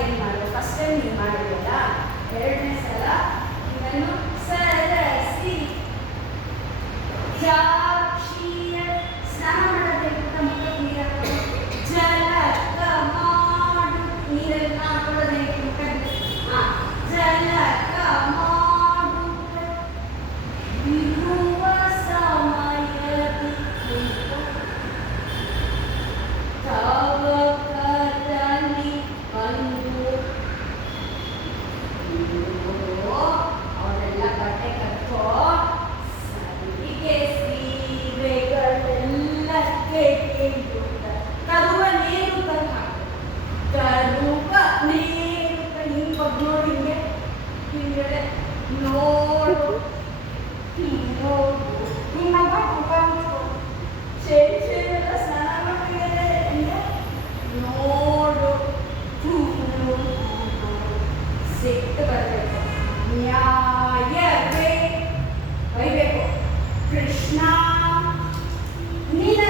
ಏನು ಮಾಡೋದು? First time ನೀವು ಮಾಡಿದ್ರಲ್ಲ, ಎರಡನೇ ಸಲ ಇದನ್ನು ಸರಸಿ ಜಾಕ್ಷಿಯ ಸ್ನಾನ ಮಾಡೋದಕ್ಕೆ ಮುಖ ನೀರು ಹಾಕೋದು, ಜಲಕ ಮಾಡು ನೀರನ್ನು ಹಾಕೊಳ್ಳೋದಕ್ಕೆ ಮುಖ ಜಲಕ ಮಾಡುತ್ತ ಇರುವ ಸಮಯದಿ ತವಕದಲ್ಲಿ ಬಂದು ಅವರೆಲ್ಲ ಬಟ್ಟೆ ಕಟ್ಟೋ ಸರಿಗೆ ಸೀರೆಗಳೆಲ್ಲ ಕೇಳಿಟ್ಟು ತರುವ ನೇರು ತಂದು ಹಾಕು, ತರುವ ನೇರು ಹಿಂಗೆ ಬಗ್ಗೆ ನೋಡಿ, ಹಿಂಗೆ ಹಿಂಗಡೆ ನೋಡು ನೋಡು ನಿಮ್ಮಪ್ಪ ಮುಖ ಶೇರಿ ಶೇರೆಲ್ಲ ಸ್ನಾನ ಮಾಡ್ತಿದ್ದಾರೆ ಹಿಂಗೆ ನೋಡು ಸಿಟ್ಟು ಬರಬೇಕು, ನ್ಯಾಯವೇ ಬೈಬೇಕು. ಕೃಷ್ಣ ನಿನ್ನ